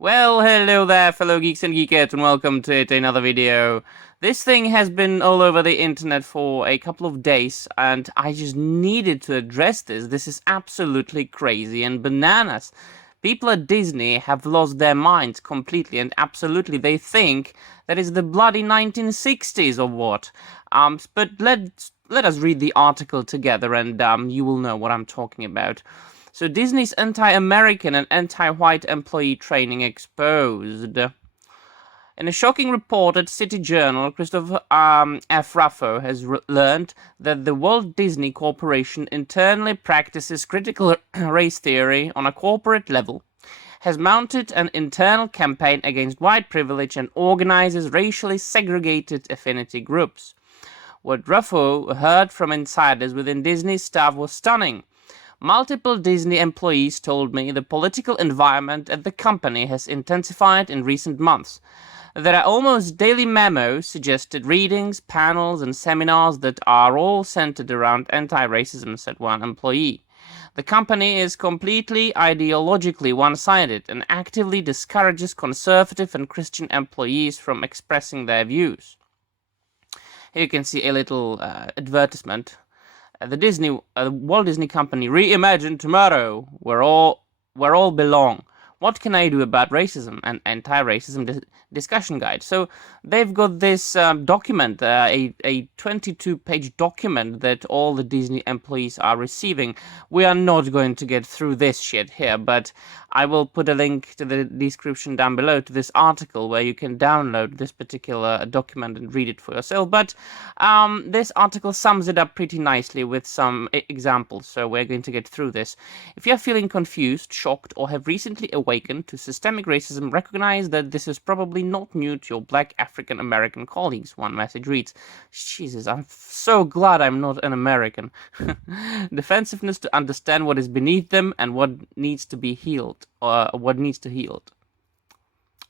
Well, hello there, fellow geeks and geekettes, and welcome to another video. This thing has been all over the internet for a couple of days, and I just needed to address this. This is absolutely crazy and bananas. People at Disney have lost their minds completely, and absolutely they think that is the bloody 1960s or what. But let us read the article together, and you will know what I'm talking about. So Disney's anti-American and anti-white employee training exposed. In a shocking report at City Journal, Christopher F. Ruffo has learned that the Walt Disney Corporation internally practices critical race theory on a corporate level, has mounted an internal campaign against white privilege, and organizes racially segregated affinity groups. What Ruffo heard from insiders within Disney staff was stunning. Multiple Disney employees told me the political environment at the company has intensified in recent months. There are almost daily memos, suggested readings, panels, and seminars that are all centered around anti-racism, said one employee. The company is completely ideologically one-sided and actively discourages conservative and Christian employees from expressing their views. Here you can see a little advertisement. The Walt Disney Company, Reimagined Tomorrow, where all belong. What can I do about racism? An anti-racism discussion guide. So they've got this document, a 22-page document that all the Disney employees are receiving. We are not going to get through this shit here, but I will put a link to the description down below to this article where you can download this particular document and read it for yourself. But this article sums it up pretty nicely with some examples, so we're going to get through this. If you're feeling confused, shocked, or have recently awakened to systemic racism, recognize that this is probably not new to your black African American colleagues, one message reads. Jesus, I'm so glad I'm not an American. Defensiveness to understand what is beneath them and what needs to be healed, or what needs to healed.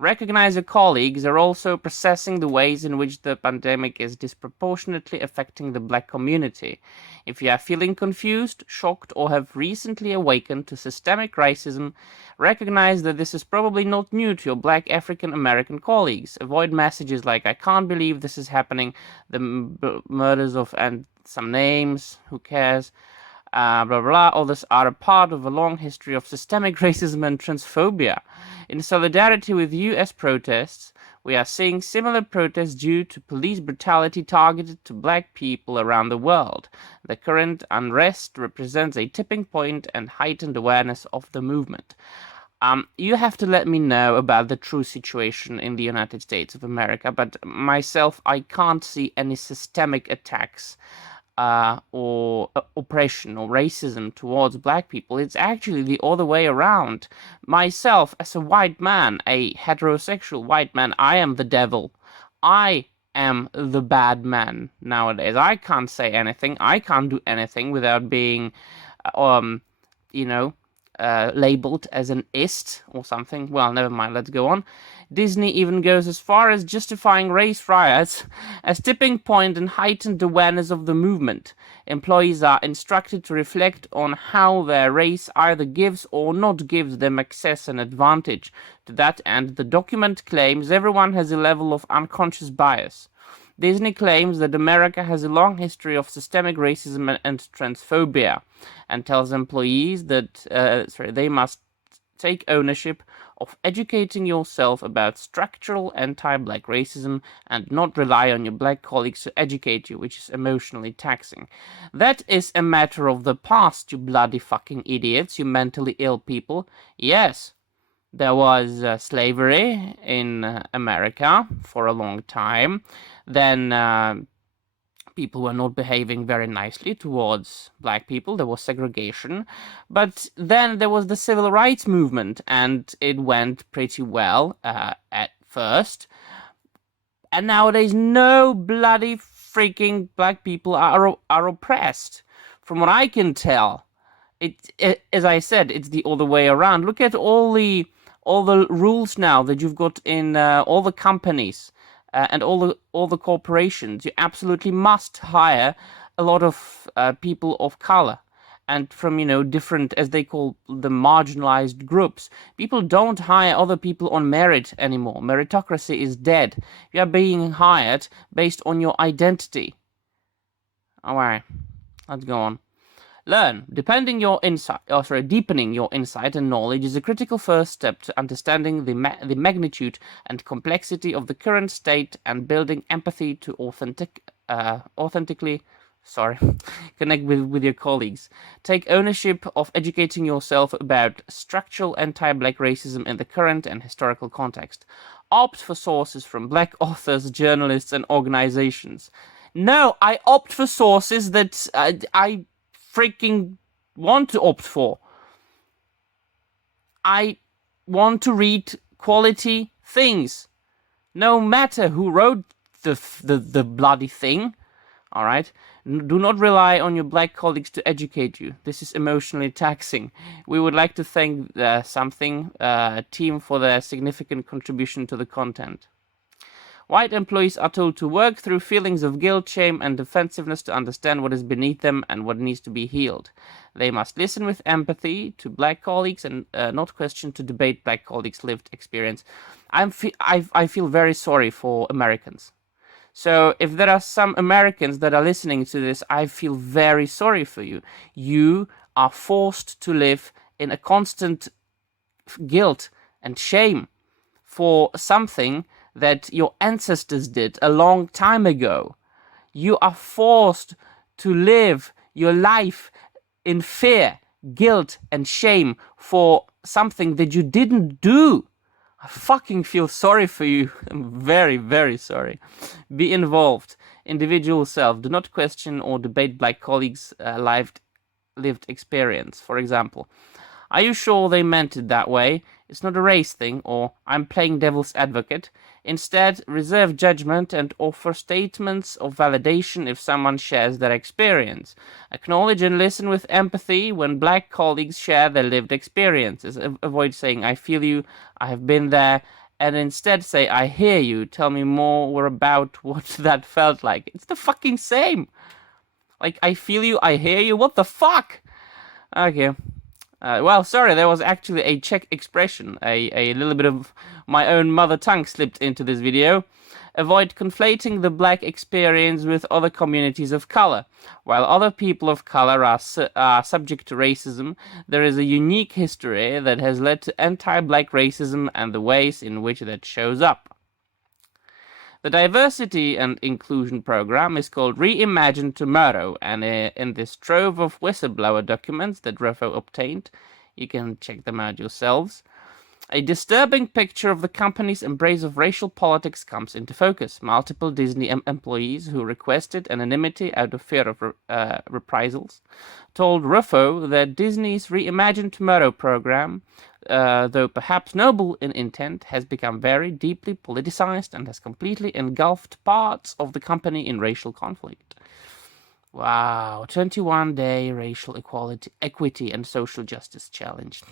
Recognize your colleagues are also processing the ways in which the pandemic is disproportionately affecting the black community. If you are feeling confused, shocked, or have recently awakened to systemic racism, recognize that this is probably not new to your black African American colleagues. Avoid messages like, I can't believe this is happening, the murders of, and some names, who cares, blah, blah, blah. All this are a part of a long history of systemic racism and transphobia. In solidarity with U.S. protests, we are seeing similar protests due to police brutality targeted to black people around the world. The current unrest represents a tipping point and heightened awareness of the movement. You have to let me know about the true situation in the United States of America, but myself, I can't see any systemic attacks or oppression or racism towards black people. It's actually the other way around. Myself, as a white man, a heterosexual white man, I am the devil. I am the bad man nowadays. I can't say anything. I can't do anything without being, labeled as an ist or something. Well, never mind, let's go on. Disney even goes as far as justifying race riots as tipping point and heightened awareness of the movement. Employees are instructed to reflect on how their race either gives or not gives them access and advantage. To that end, the document claims everyone has a level of unconscious bias. Disney claims that America has a long history of systemic racism and transphobia, and tells employees that they must take ownership of educating yourself about structural anti-black racism and not rely on your black colleagues to educate you, which is emotionally taxing. That is a matter of the past, you bloody fucking idiots, you mentally ill people. Yes, there was slavery in America for a long time. Then people were not behaving very nicely towards black people. There was segregation. But then there was the civil rights movement, and it went pretty well at first. And nowadays, no bloody freaking black people are oppressed. From what I can tell, as I said, it's the other way around. Look at all the rules now that you've got in all the companies. And all the corporations. You absolutely must hire a lot of people of color. and from, different, as they call the marginalized groups. People don't hire other people on merit anymore. Meritocracy is dead. You are being hired based on your identity. Alright, let's go on. Learn. Deepening your insight and knowledge is a critical first step to understanding the magnitude and complexity of the current state and building empathy to authentically connect with your colleagues. Take ownership of educating yourself about structural anti-black racism in the current and historical context. Opt for sources from black authors, journalists, and organizations. No, I opt for sources that I freaking want to opt for. I want to read quality things, no matter who wrote the bloody thing. All right, do not rely on your black colleagues to educate you. This is emotionally taxing. We would like to thank team for their significant contribution to the content. White employees are told to work through feelings of guilt, shame, and defensiveness to understand what is beneath them and what needs to be healed. They must listen with empathy to black colleagues and not question to debate black colleagues' lived experience. I feel very sorry for Americans. So if there are some Americans that are listening to this, I feel very sorry for you. You are forced to live in a constant guilt and shame for something that your ancestors did a long time ago. You are forced to live your life in fear, guilt, and shame for something that you didn't do. I fucking feel sorry for you. I'm very, very sorry. Be involved. Individual self. Do not question or debate black colleagues' lived experience. For example, are you sure they meant it that way? It's not a race thing, or I'm playing devil's advocate. Instead, reserve judgment and offer statements of validation if someone shares their experience. Acknowledge and listen with empathy when black colleagues share their lived experiences. Avoid saying, I feel you, I have been there, and instead say, I hear you, tell me more about what that felt like. It's the fucking same. Like, I feel you, I hear you, what the fuck? Okay. Well, sorry, there was actually a Czech expression. A little bit of my own mother tongue slipped into this video. Avoid conflating the black experience with other communities of color. While other people of color are subject to racism, there is a unique history that has led to anti-black racism and the ways in which that shows up. The Diversity and Inclusion Program is called Reimagined Tomorrow, and in this trove of whistleblower documents that Refo obtained, you can check them out yourselves, a disturbing picture of the company's embrace of racial politics comes into focus. Multiple Disney employees who requested anonymity out of fear of reprisals told Refo that Disney's Reimagined Tomorrow program, though perhaps noble in intent, has become very deeply politicized and has completely engulfed parts of the company in racial conflict. Wow, 21-day racial equity and social justice challenge.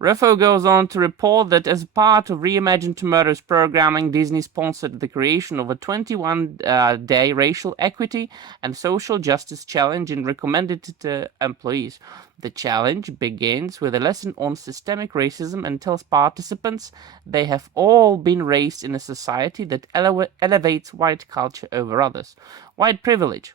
Refo goes on to report that as part of Reimagined Tomorrow's programming, Disney sponsored the creation of a 21-day racial equity and social justice challenge and recommended it to employees. The challenge begins with a lesson on systemic racism and tells participants they have all been raised in a society that elevates white culture over others. White privilege.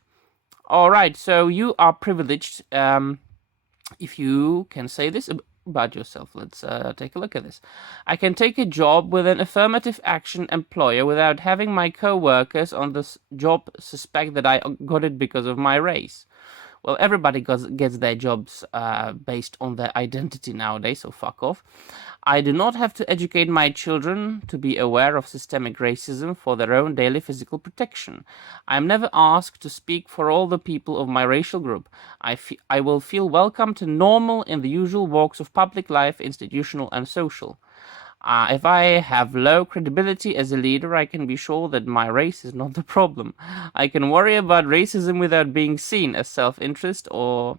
Alright, so you are privileged, if you can say this about yourself. Let's take a look at this. I can take a job with an affirmative action employer without having my co-workers on this job suspect that I got it because of my race. Well, everybody gets their jobs based on their identity nowadays, so fuck off. I do not have to educate my children to be aware of systemic racism for their own daily physical protection. I am never asked to speak for all the people of my racial group. I will feel welcome to normal in the usual walks of public life, institutional and social. If I have low credibility as a leader, I can be sure that my race is not the problem. I can worry about racism without being seen as self-interested or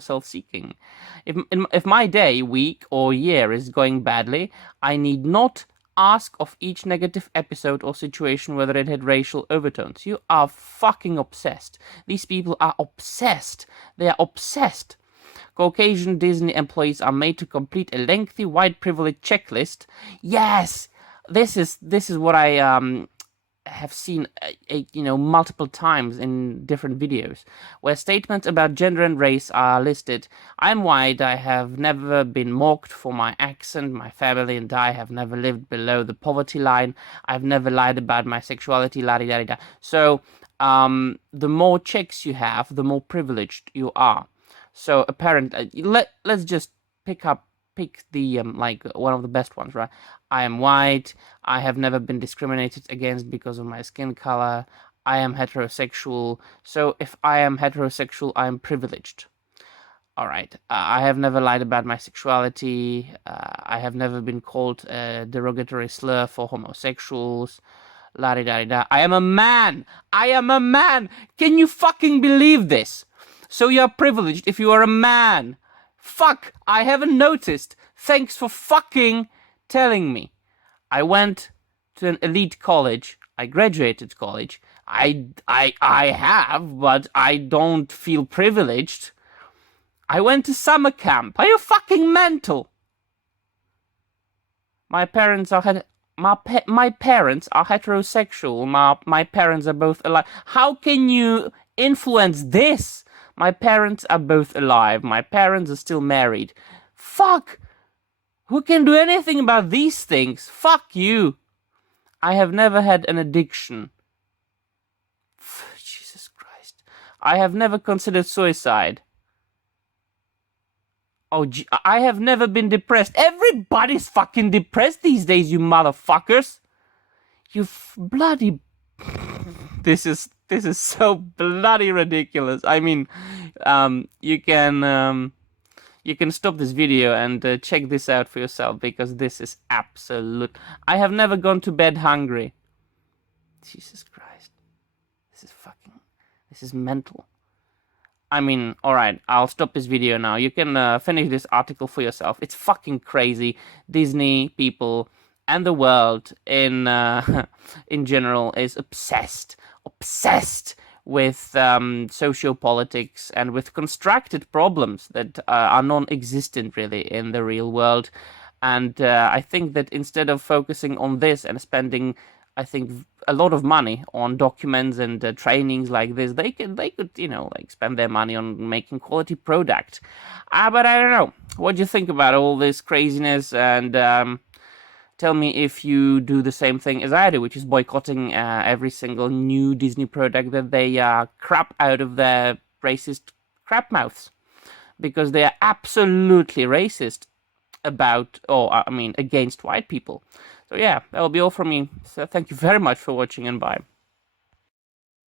self-seeking. If my day, week, or year is going badly, I need not ask of each negative episode or situation whether it had racial overtones. You are fucking obsessed. These people are obsessed. They are obsessed. Caucasian Disney employees are made to complete a lengthy white privilege checklist. Yes, this is what I have seen multiple times in different videos, where statements about gender and race are listed. I'm white, I have never been mocked for my accent, my family and I have never lived below the poverty line, I've never lied about my sexuality, la-di-da-di-da. So, the more checks you have, the more privileged you are. So, apparently, let's just pick the, one of the best ones, right? I am white, I have never been discriminated against because of my skin color, I am heterosexual, so if I am heterosexual, I am privileged. Alright, I have never lied about my sexuality, I have never been called a derogatory slur for homosexuals, la-di-da-di-da. I am a man! I am a man! Can you fucking believe this? So you are privileged if you are a man. Fuck, I haven't noticed. Thanks for fucking telling me. I went to an elite college. I graduated college. I have, but I don't feel privileged. I went to summer camp. Are you fucking mental? My parents are my parents are heterosexual. My parents are both alive. How can you influence this? My parents are both alive. My parents are still married. Fuck! Who can do anything about these things? Fuck you! I have never had an addiction. Jesus Christ. I have never considered suicide. Oh, I have never been depressed. Everybody's fucking depressed these days, you motherfuckers! You bloody... This is so bloody ridiculous. I mean, you can stop this video and check this out for yourself, because this is absolute. I have never gone to bed hungry. Jesus Christ. This is mental. I mean, alright, I'll stop this video now. You can finish this article for yourself. It's fucking crazy. Disney, people, and the world in general is obsessed with sociopolitics and with constructed problems that are non-existent really in the real world. And I think that instead of focusing on this and spending, I think, a lot of money on documents and trainings like this, they could spend their money on making quality product. But I don't know. What do you think about all this craziness? And tell me if you do the same thing as I do, which is boycotting every single new Disney product that they crap out of their racist crap mouths, because they are absolutely racist against white people. So yeah, that will be all from me. So thank you very much for watching, and bye.